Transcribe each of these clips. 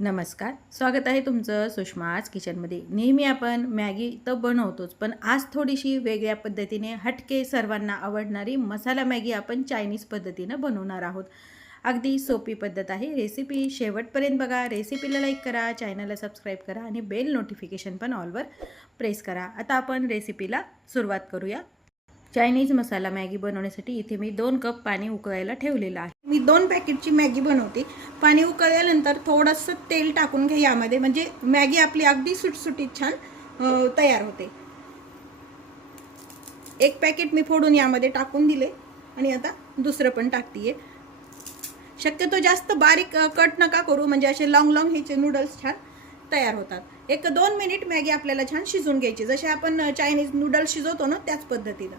नमस्कार, स्वागत आहे तुमचं सुषमाज किचनमध्ये। नेहमी आपण मॅगी तर बनवतोच, पण आज थोडीशी वेगळ्या पद्धतीने हटके सर्वांना आवडणारी मसाला मॅगी आपण चायनीज पद्धतीनं बनवणार आहोत। अगदी सोपी पद्धत आहे। रेसिपी शेवटपर्यंत बघा, रेसिपीला लाईक करा, चॅनलला सबस्क्राईब करा आणि बेल नोटिफिकेशन पण ऑलवर प्रेस करा। आता आपण रेसिपीला सुरुवात करूया। चायनीज मसाला मॅगी बनवण्यासाठी इथे मी 2 कप पाणी उकळायला ठेवलेलं आहे। मी 2 पॅकेटची मॅगी बनवते। पाणी उकळल्यानंतर थोडंसं तेल टाकून घ्या यामध्ये, म्हणजे मॅगी आपली अगदी सुटसुटीत छान तयार होते। एक पॅकेट मी फोडून यामध्ये टाकून दिले आणि आता दुसरं पण टाकतीये। शक्यतो जास्त बारीक कट नका करू, म्हणजे असे लॉंग लॉंग ह्याचे नूडल्स छान तयार होतात। 1-2 मिनिट मॅगी आपल्याला छान शिजवून घ्यायची, जसे आपण चायनीज नूडल्स शिजवतो ना त्याच पद्धतीनं।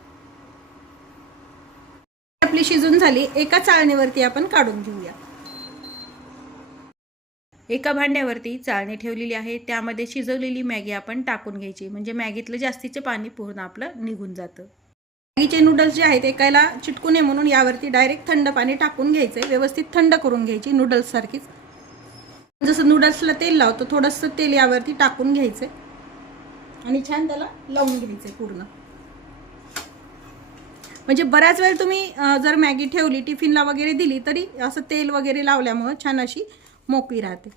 आपली शिजून झाली, एका चाळणीवरती आपण काढून घेऊया। एका भांड्यावरती चाळणी ठेवलेली आहे, त्यामध्ये शिजवलेली मॅगी आपण टाकून घ्यायची, म्हणजे मॅगीतलं जास्तीचे पाणी पूर्ण आपलं निघून जातं। मॅगीचे नूडल्स जे आहेत एकाला चिटकू नये म्हणून यावरती डायरेक्ट थंड पाणी टाकून घ्यायचंय। व्यवस्थित थंड करून घ्यायची, नूडल्स सारखीच। जसं नूडल्सला तेल लावतो थोडंसं तेल यावरती टाकून घ्यायचंय आणि छान त्याला लावून घ्यायचंय पूर्ण। म्हणजे बराच वेळ तुम्ही जर मॅगी ठेवली टिफिनला वगैरे दिली तरी असं तेल वगैरे लावल्यामुळे छान अशी मोकळी राहते।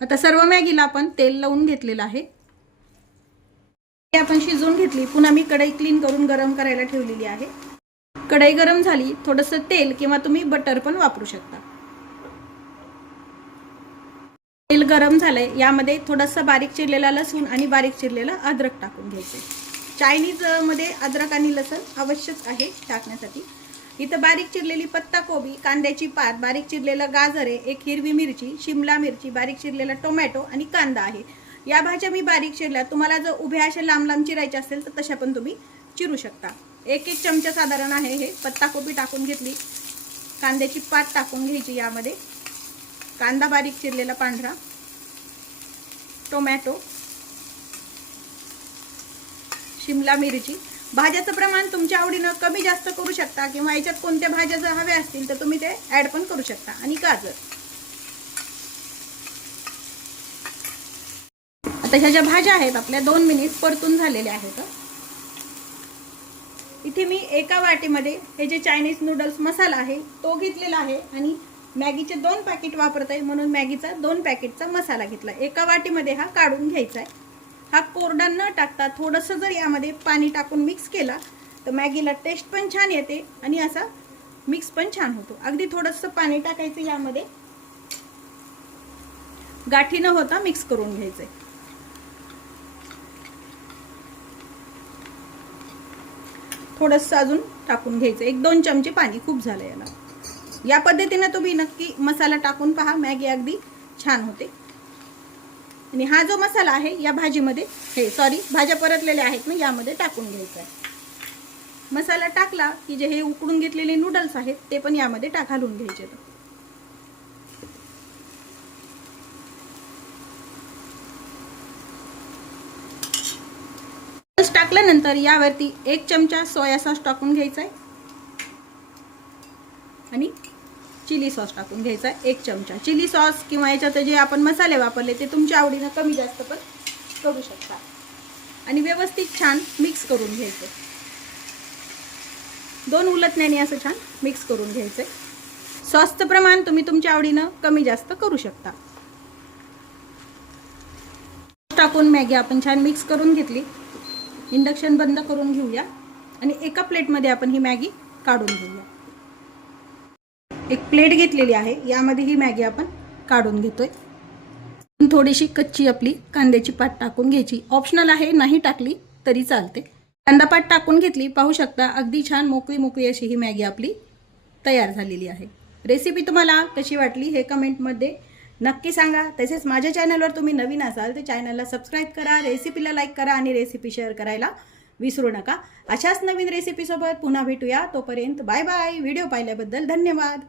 आता सर्व मॅगीला आपण तेल लावून घेतलेलं आहे। आपण शिजवून घेतली, पुन्हा मी कढई क्लीन करून गरम करायला ठेवलेली आहे। कढई गरम झाली, थोडंसं तेल किंवा तुम्ही बटर पण वापरू शकता। तेल गरम झालंय, यामध्ये थोडंसं बारीक चिरलेला लसूण आणि बारीक चिरलेला अद्रक टाकून घ्यायचे। चायनीज मध्ये अद्रक आणि लसूण आवश्यक आहे टाकण्यासाठी। इथं बारीक चिरलेली पत्ताकोबी, कांद्याची पात, बारीक चिरलेलं गाजर आहे, एक हिरवी मिरची, शिमला मिरची, बारीक चिरलेला टोमॅटो आणि कांदा आहे। या भाज्या मी बारीक चिरल्या, तुम्हाला जर उभ्या अशा लांब लांब चिरायच्या असेल तर तशा पण तुम्ही चिरू शकता। 1-1 चमचा साधारण आहे हे। पत्ताकोबी टाकून घेतली, कांद्याची पात टाकून घ्यायची यामध्ये, कांदा बारीक चिरलेला पांढरा, टोमॅटो, शिमला मिरची। भाज्याचं प्रमाण तुमच्या आवडीनं कमी जास्त करू शकता, किंवा याच्यात कोणत्या भाज्या जर हव्या असतील तर तुम्ही ते ऍड पण करू शकता, आणि गाजर। आता ह्या ज्या भाज्या आहेत आपल्या 2 मिनिट परतून झालेल्या आहेत। इथे मी एका वाटीमध्ये हे जे चायनीज नूडल्स मसाला आहे तो घेतलेला आहे, आणि मॅगीचे 2 पॅकेट वापरत आहे म्हणून मॅगीचा 2 पॅकेटचा मसाला घेतला। एका वाटीमध्ये हा काढून घ्यायचा आहे। हा कोरडा न टाकता थोडंसं जर यामध्ये पाणी टाकून मिक्स केला तर मॅगीला टेस्ट पण छान येते आणि असा मिक्स पण छान होतो। अगदी थोडंसं पाणी टाकायचं यामध्ये, गाठी न होता मिक्स करून घ्यायचंय। थोडंसं अजून टाकून घ्यायचं, 1-2 चमचे पाणी खूप झालं याला। या पद्धतीने तुम्ही नक्की मसाला टाकून पहा, मॅगी अगदी छान होते। आणि हा जो मसाला आहे या भाजीमध्ये, भाज्या परतलेल्या आहेत ना यामध्ये टाकून घ्यायचा आहे। मसाला टाकला की जे हे उकडून घेतलेले नूडल्स आहेत ते पण यामध्ये घालून घ्यायचे। टाकल्यानंतर यावरती 1 चमचा सोया सॉस टाकून घ्यायचा आहे आणि चिली सॉस टाकून घ्यायचा आहे 1 चमचा। चिली सॉस किंवा याच्यात जे आपण मसाले वापरले ते तुमच्या आवडीनं कमी जास्त पण करू शकता, आणि व्यवस्थित छान मिक्स करून घ्यायचं। 2 उलटण्याने असं छान मिक्स करून घ्यायचंय। सॉसचं प्रमाण तुम्ही तुमच्या आवडीनं कमी जास्त करू शकता। टाकून मॅगी आपण छान मिक्स करून घेतली। इंडक्शन बंद करून घेऊया आणि एका प्लेटमध्ये आपण ही मॅगी काढून घेऊया। एक प्लेट घेतलेली आहे, यामध्ये ही मॅगी आपण काढून घेतोय। थोडीशी कच्ची आपली कांद्याची पात टाकून घ्यायची, ऑप्शनल आहे, नाही टाकली तरी चालते। कांदा पात टाकून घेतली, पाहू शकता अगदी छान मोकळी मोकळी अशी ही मॅगी आपली तयार झालेली आहे। रेसिपी तुम्हाला कशी वाटली हे कमेंटमध्ये नक्की सांगा। तसेच माझ्या चॅनलवर तुम्ही नवीन असाल तर चॅनलला सबस्क्राईब करा, रेसिपीला लाईक करा आणि रेसिपी शेअर करायला विसरू नका। अशाच नवीन रेसिपीसोबत पुन्हा भेटूया, तोपर्यंत बाय बाय। व्हिडिओ पाहिल्याबद्दल धन्यवाद।